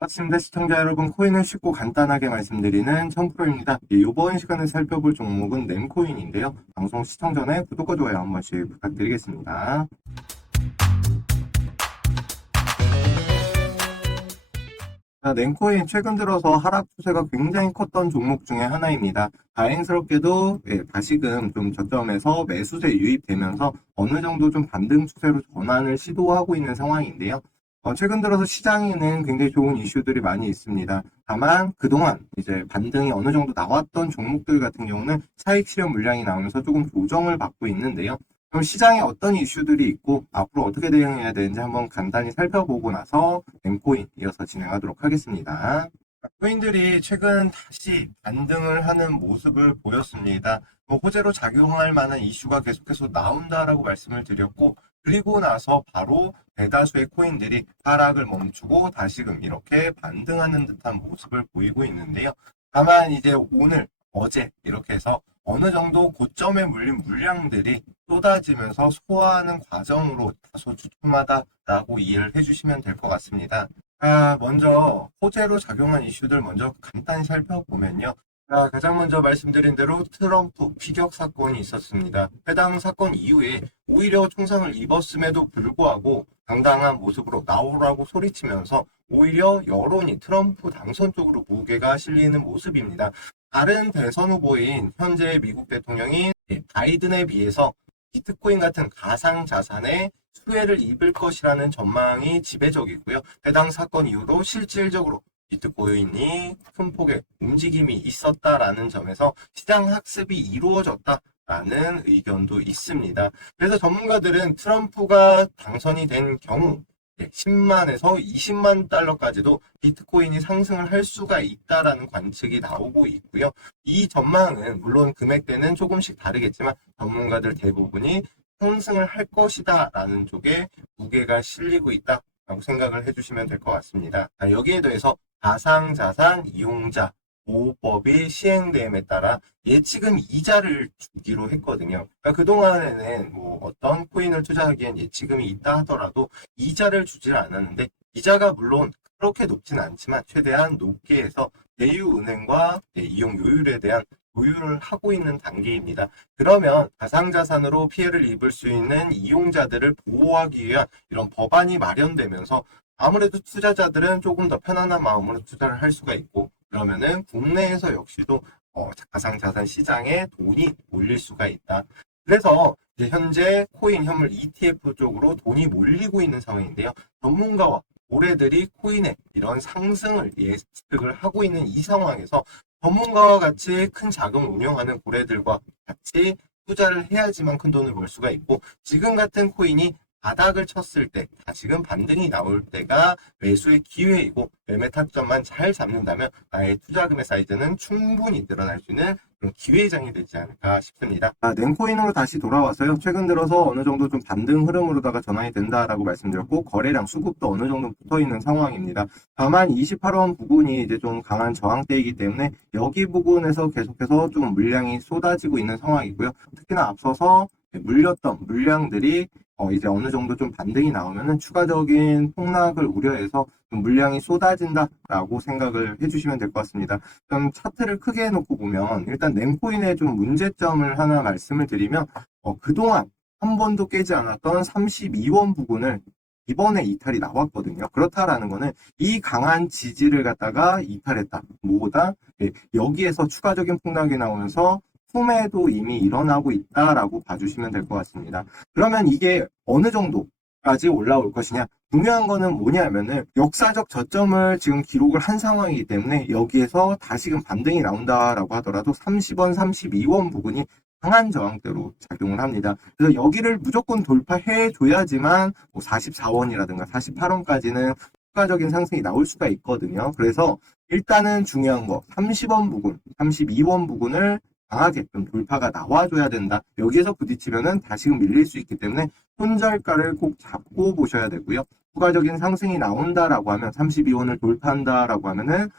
반갑습니다. 시청자 여러분, 코인을 쉽고 간단하게 말씀드리는 청프로입니다. 이번 시간에 살펴볼 종목은 램코인인데요. 방송 시청 전에 구독과 좋아요 한 번씩 부탁드리겠습니다. 자, 램코인 최근 들어서 하락 추세가 굉장히 컸던 종목 중에 하나입니다. 다행스럽게도 다시금 좀 저점에서 매수세 유입되면서 어느 정도 좀 반등 추세로 전환을 시도하고 있는 상황인데요. 최근 들어서 시장에는 굉장히 좋은 이슈들이 많이 있습니다. 다만 그동안 이제 반등이 어느 정도 나왔던 종목들 같은 경우는 차익 실현 물량이 나오면서 조금 조정을 받고 있는데요. 그럼 시장에 어떤 이슈들이 있고 앞으로 어떻게 대응해야 되는지 한번 간단히 살펴보고 나서 램코인 이어서 진행하도록 하겠습니다. 코인들이 최근 다시 반등을 하는 모습을 보였습니다. 호재로 작용할 만한 이슈가 계속해서 나온다라고 말씀을 드렸고, 그리고 나서 바로 대다수의 코인들이 하락을 멈추고 다시금 이렇게 반등하는 듯한 모습을 보이고 있는데요. 다만 이제 오늘, 어제 이렇게 해서 어느 정도 고점에 물린 물량들이 쏟아지면서 소화하는 과정으로 다소 주춤하다라고 이해를 해주시면 될 것 같습니다. 먼저 호재로 작용한 이슈들 먼저 간단히 살펴보면요. 가장 먼저 말씀드린 대로 트럼프 피격 사건이 있었습니다. 해당 사건 이후에 오히려 총상을 입었음에도 불구하고 당당한 모습으로 나오라고 소리치면서 오히려 여론이 트럼프 당선 쪽으로 무게가 실리는 모습입니다. 다른 대선 후보인 현재 미국 대통령이 바이든에 비해서 비트코인 같은 가상 자산에 수혜를 입을 것이라는 전망이 지배적이고요. 해당 사건 이후로 실질적으로 비트코인이 큰 폭의 움직임이 있었다라는 점에서 시장 학습이 이루어졌다라는 의견도 있습니다. 그래서 전문가들은 트럼프가 당선이 된 경우 10만에서 20만 달러까지도 비트코인이 상승을 할 수가 있다라는 관측이 나오고 있고요. 이 전망은 물론 금액대는 조금씩 다르겠지만 전문가들 대부분이 상승을 할 것이다 라는 쪽에 무게가 실리고 있다라고 생각을 해주시면 될 것 같습니다. 여기에 대해서 가상자산 이용자 보호법이 시행됨에 따라 예치금 이자를 주기로 했거든요. 그러니까 그동안에는 어떤 코인을 투자하기엔 예치금이 있다 하더라도 이자를 주질 않았는데, 이자가 물론 그렇게 높지는 않지만 최대한 높게 해서 대유은행과 이용 요율에 대한 조율을 하고 있는 단계입니다. 그러면 가상자산으로 피해를 입을 수 있는 이용자들을 보호하기 위한 이런 법안이 마련되면서 아무래도 투자자들은 조금 더 편안한 마음으로 투자를 할 수가 있고, 그러면은 국내에서 역시도 가상자산 시장에 돈이 몰릴 수가 있다. 그래서 이제 현재 코인 현물 ETF 쪽으로 돈이 몰리고 있는 상황인데요. 전문가와 고래들이 코인의 이런 상승을 예측을 하고 있는 이 상황에서 전문가와 같이 큰 자금을 운영하는 고래들과 같이 투자를 해야지만 큰 돈을 벌 수가 있고, 지금 같은 코인이 바닥을 쳤을 때 다시금 반등이 나올 때가 매수의 기회이고, 매매 타점만 잘 잡는다면 나의 투자금의 사이즈는 충분히 늘어날 수 있는 그런 기회장이 되지 않을까 싶습니다. 램코인으로 다시 돌아와서요. 최근 들어서 어느 정도 좀 반등 흐름으로다가 전환이 된다라고 말씀드렸고, 거래량 수급도 어느 정도 붙어 있는 상황입니다. 다만 28원 부분이 이제 좀 강한 저항대이기 때문에 여기 부분에서 계속해서 좀 물량이 쏟아지고 있는 상황이고요. 특히나 앞서서 물렸던 물량들이 이제 어느 정도 좀 반등이 나오면은 추가적인 폭락을 우려해서 좀 물량이 쏟아진다라고 생각을 해주시면 될 것 같습니다. 그럼 차트를 크게 해놓고 보면 일단 램코인의 좀 문제점을 하나 말씀을 드리면 그동안 한 번도 깨지 않았던 32원 부분을 이번에 이탈이 나왔거든요. 그렇다라는 거는 이 강한 지지를 갖다가 이탈했다. 뭐보다 여기에서 추가적인 폭락이 나오면서 소매도 이미 일어나고 있다라고 봐주시면 될 것 같습니다. 그러면 이게 어느 정도까지 올라올 것이냐? 중요한 거는 뭐냐면은 역사적 저점을 지금 기록을 한 상황이기 때문에 여기에서 다시금 반등이 나온다라고 하더라도 30원, 32원 부분이 강한 저항대로 작용을 합니다. 그래서 여기를 무조건 돌파해 줘야지만 44원이라든가 48원까지는 추가적인 상승이 나올 수가 있거든요. 그래서 일단은 중요한 거 30원 부분, 32원 부분을 강하게 좀 돌파가 나와줘야 된다. 여기에서 부딪히면은 다시금 밀릴 수 있기 때문에 손절가를 꼭 잡고 보셔야 되고요. 추가적인 상승이 나온다라고 하면 32원을 돌파한다라고 하면은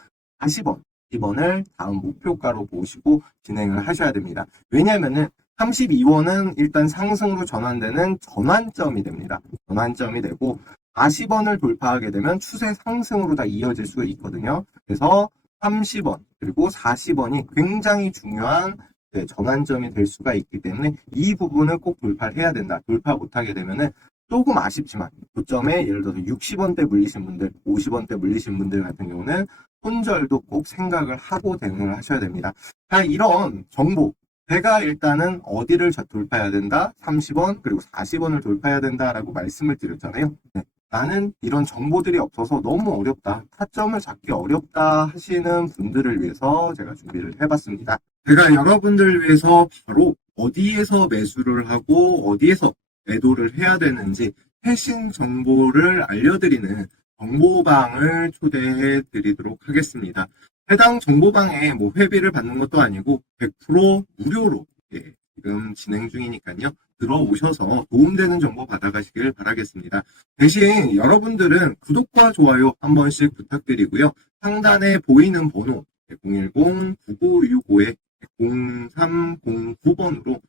40원, 2번을 다음 목표가로 보시고 진행을 하셔야 됩니다. 왜냐하면은 32원은 일단 상승으로 전환되는 전환점이 됩니다. 전환점이 되고 40원을 돌파하게 되면 추세 상승으로 다 이어질 수가 있거든요. 그래서 30원 그리고 40원이 굉장히 중요한 전환점이 될 수가 있기 때문에 이 부분을 꼭 돌파를 해야 된다. 돌파 못하게 되면은 조금 아쉽지만 고점에 예를 들어서 60원대 물리신 분들, 50원대 물리신 분들 같은 경우는 손절도 꼭 생각을 하고 대응을 하셔야 됩니다. 자, 이런 정보 제가 일단은 어디를 돌파해야 된다? 30원 그리고 40원을 돌파해야 된다라고 말씀을 드렸잖아요. 네. 나는 이런 정보들이 없어서 너무 어렵다. 타점을 잡기 어렵다 하시는 분들을 위해서 제가 준비를 해봤습니다. 제가 여러분들을 위해서 바로 어디에서 매수를 하고 어디에서 매도를 해야 되는지 최신 정보를 알려드리는 정보방을 초대해 드리도록 하겠습니다. 해당 정보방에 뭐 회비를 받는 것도 아니고 100% 무료로 지금 진행 중이니까요. 들어오셔서 도움되는 정보 받아가시길 바라겠습니다. 대신 여러분들은 구독과 좋아요 한 번씩 부탁드리고요. 상단에 보이는 번호 010-9965-0309번으로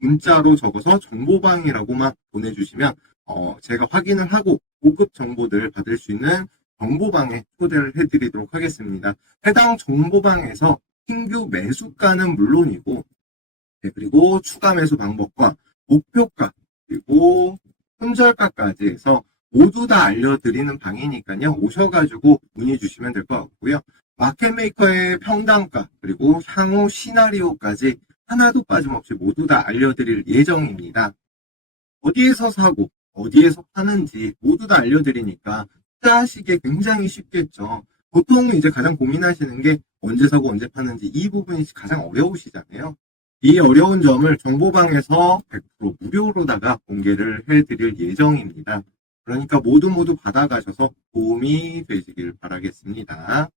문자로 적어서 정보방이라고만 보내주시면 제가 확인을 하고 고급 정보들 받을 수 있는 정보방에 초대를 해드리도록 하겠습니다. 해당 정보방에서 신규 매수가는 물론이고 그리고 추가 매수 방법과 목표가 그리고 손절가까지 해서 모두 다 알려드리는 방이니까요. 오셔가지고 문의 주시면 될 것 같고요. 마켓메이커의 평단가 그리고 향후 시나리오까지 하나도 빠짐없이 모두 다 알려드릴 예정입니다. 어디에서 사고 어디에서 파는지 모두 다 알려드리니까 투자하시기에 굉장히 쉽겠죠. 보통 이제 가장 고민하시는 게 언제 사고 언제 파는지 이 부분이 가장 어려우시잖아요. 이 어려운 점을 정보방에서 100% 무료로다가 공개를 해드릴 예정입니다. 그러니까 모두 받아가셔서 도움이 되시길 바라겠습니다.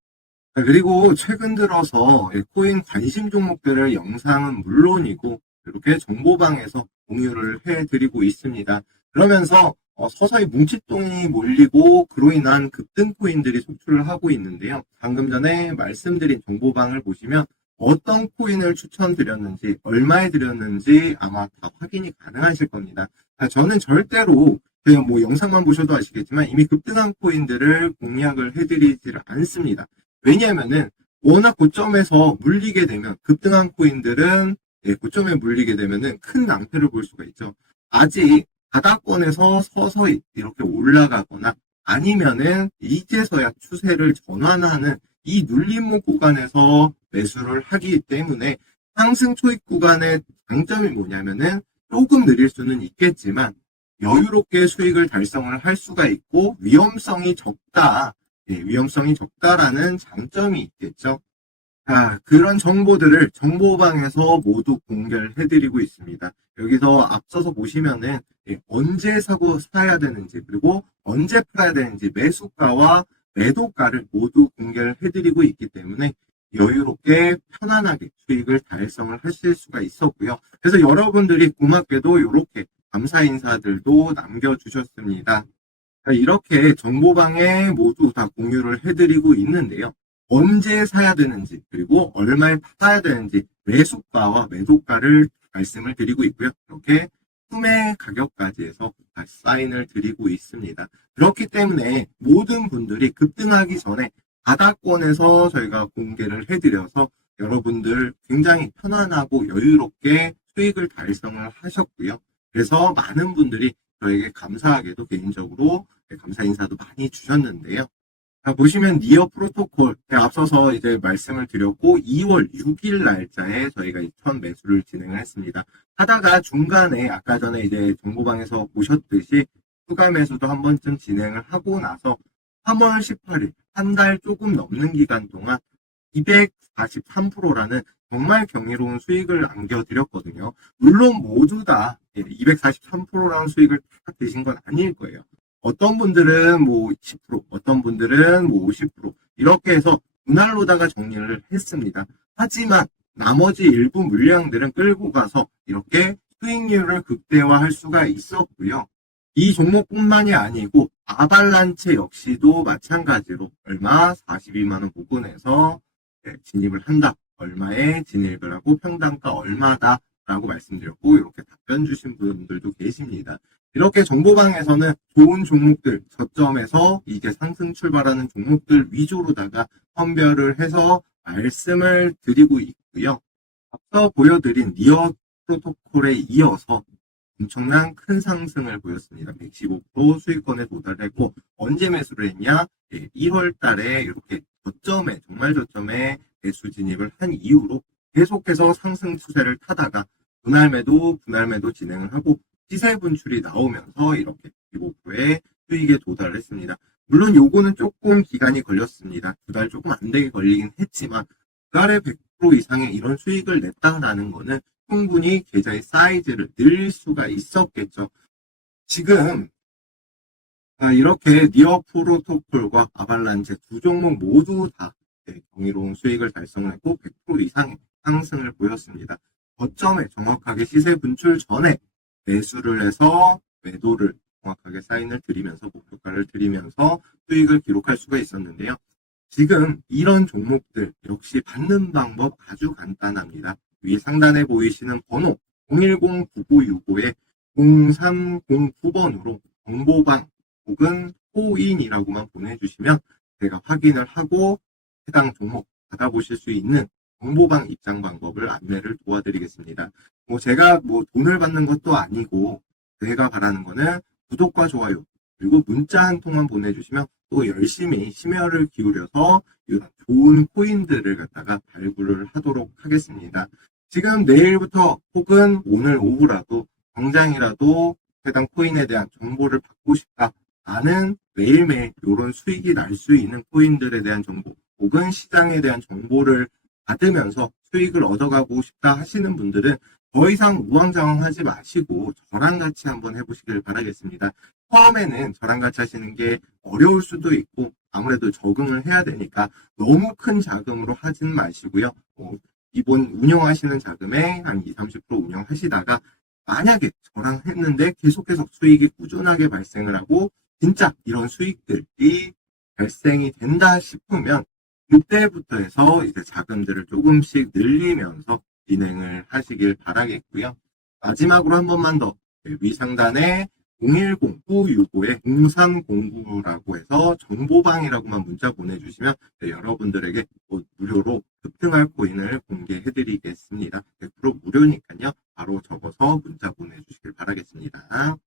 그리고 최근 들어서 코인 관심 종목들을 영상은 물론이고 이렇게 정보방에서 공유를 해드리고 있습니다. 그러면서 서서히 뭉칫돈이 몰리고 그로 인한 급등 코인들이 속출을 하고 있는데요. 방금 전에 말씀드린 정보방을 보시면 어떤 코인을 추천드렸는지 얼마에 드렸는지 아마 다 확인이 가능하실 겁니다. 저는 절대로 그냥 뭐 영상만 보셔도 아시겠지만 이미 급등한 코인들을 공략을 해드리지를 않습니다. 왜냐하면은 워낙 고점에서 물리게 되면 급등한 코인들은 고점에 물리게 되면은 큰 낭패를 볼 수가 있죠. 아직 바닥권에서 서서히 이렇게 올라가거나 아니면은 이제서야 추세를 전환하는 이 눌림목 구간에서 매수를 하기 때문에 상승 초입 구간의 장점이 뭐냐면은 조금 느릴 수는 있겠지만 여유롭게 수익을 달성을 할 수가 있고 위험성이 적다. 위험성이 적다라는 장점이 있겠죠. 그런 정보들을 정보방에서 모두 공개를 해드리고 있습니다. 여기서 앞서서 보시면은 언제 사고 사야 되는지 그리고 언제 팔아야 되는지 매수가와 매도가를 모두 공개를 해드리고 있기 때문에 여유롭게 편안하게 수익을 달성을 하실 수가 있었고요. 그래서 여러분들이 고맙게도 이렇게 감사 인사들도 남겨주셨습니다. 이렇게 정보방에 모두 다 공유를 해드리고 있는데요. 언제 사야 되는지 그리고 얼마에 팔아야 되는지 매수가와 매도가를 말씀을 드리고 있고요. 이렇게 구매 가격까지 해서 사인을 드리고 있습니다. 그렇기 때문에 모든 분들이 급등하기 전에 바닥권에서 저희가 공개를 해드려서 여러분들 굉장히 편안하고 여유롭게 수익을 달성을 하셨고요. 그래서 많은 분들이 저에게 감사하게도 개인적으로 감사 인사도 많이 주셨는데요. 보시면 니어 프로토콜 앞서서 이제 말씀을 드렸고 2월 6일 날짜에 저희가 첫 매수를 진행을 했습니다. 하다가 중간에 아까 전에 이제 정보방에서 보셨듯이 추가 매수도 한 번쯤 진행을 하고 나서 3월 18일 한 달 조금 넘는 기간 동안 243%라는 정말 경이로운 수익을 안겨드렸거든요. 물론 모두 다 243%라는 수익을 다 드신 건 아닐 거예요. 어떤 분들은 뭐 10%, 어떤 분들은 뭐 50% 이렇게 해서 분할로다가 정리를 했습니다. 하지만 나머지 일부 물량들은 끌고 가서 이렇게 수익률을 극대화할 수가 있었고요. 이 종목뿐만이 아니고 아발란체 역시도 마찬가지로 얼마 42만 원 부근에서 진입을 한다. 얼마에 진입을 하고 평단가 얼마다 라고 말씀드렸고 이렇게 답변 주신 분들도 계십니다. 이렇게 정보방에서는 좋은 종목들, 저점에서 이게 상승 출발하는 종목들 위주로다가 선별을 해서 말씀을 드리고 있고요. 앞서 보여드린 니어 프로토콜에 이어서 엄청난 큰 상승을 보였습니다. 115% 수익권에 도달했고, 언제 매수를 했냐? 1월 달에 이렇게 저점에, 정말 저점에 매수 진입을 한 이후로 계속해서 상승 추세를 타다가 분할 매도 진행을 하고 시세 분출이 나오면서 이렇게 15%의 수익에 도달했습니다. 물론 요거는 조금 기간이 걸렸습니다. 2달 조금 안 되게 걸리긴 했지만, 2달에 100% 이상의 이런 수익을 냈다라는 거는 충분히 계좌의 사이즈를 늘릴 수가 있었겠죠. 지금 이렇게 니어 프로토콜과 아발란체 두 종목 모두 다 경이로운 수익을 달성했고 100% 이상의 상승을 보였습니다. 저점에 정확하게 시세 분출 전에 매수를 해서 매도를 정확하게 사인을 드리면서 목표가를 드리면서 수익을 기록할 수가 있었는데요. 지금 이런 종목들 역시 받는 방법 아주 간단합니다. 위 상단에 보이시는 번호 010-9965에 0309번으로 정보방 혹은 코인이라고만 보내주시면 제가 확인을 하고 해당 종목 받아보실 수 있는 정보방 입장 방법을 안내를 도와드리겠습니다. 제가 돈을 받는 것도 아니고 제가 바라는 거는 구독과 좋아요 그리고 문자 한 통만 보내주시면 또 열심히 심혈을 기울여서 이런 좋은 코인들을 갖다가 발굴을 하도록 하겠습니다. 지금 내일부터 혹은 오늘 오후라도 당장이라도 해당 코인에 대한 정보를 받고 싶다라는 매일매일 이런 수익이 날 수 있는 코인들에 대한 정보 혹은 시장에 대한 정보를 받으면서 수익을 얻어가고 싶다 하시는 분들은 더 이상 우왕좌왕하지 마시고 저랑 같이 한번 해보시길 바라겠습니다. 처음에는 저랑 같이 하시는 게 어려울 수도 있고 아무래도 적응을 해야 되니까 너무 큰 자금으로 하진 마시고요. 기본 운영하시는 자금에 한 20-30% 운영하시다가 만약에 저랑 했는데 계속해서 수익이 꾸준하게 발생을 하고 진짜 이런 수익들이 발생이 된다 싶으면 그때부터 해서 이제 자금들을 조금씩 늘리면서 진행을 하시길 바라겠고요. 마지막으로 한 번만 더 위상단에 010-965에 0309라고 해서 정보방이라고만 문자 보내주시면 여러분들에게 무료로 급등할 코인을 공개해드리겠습니다. 100% 무료니까요. 바로 적어서 문자 보내주시길 바라겠습니다.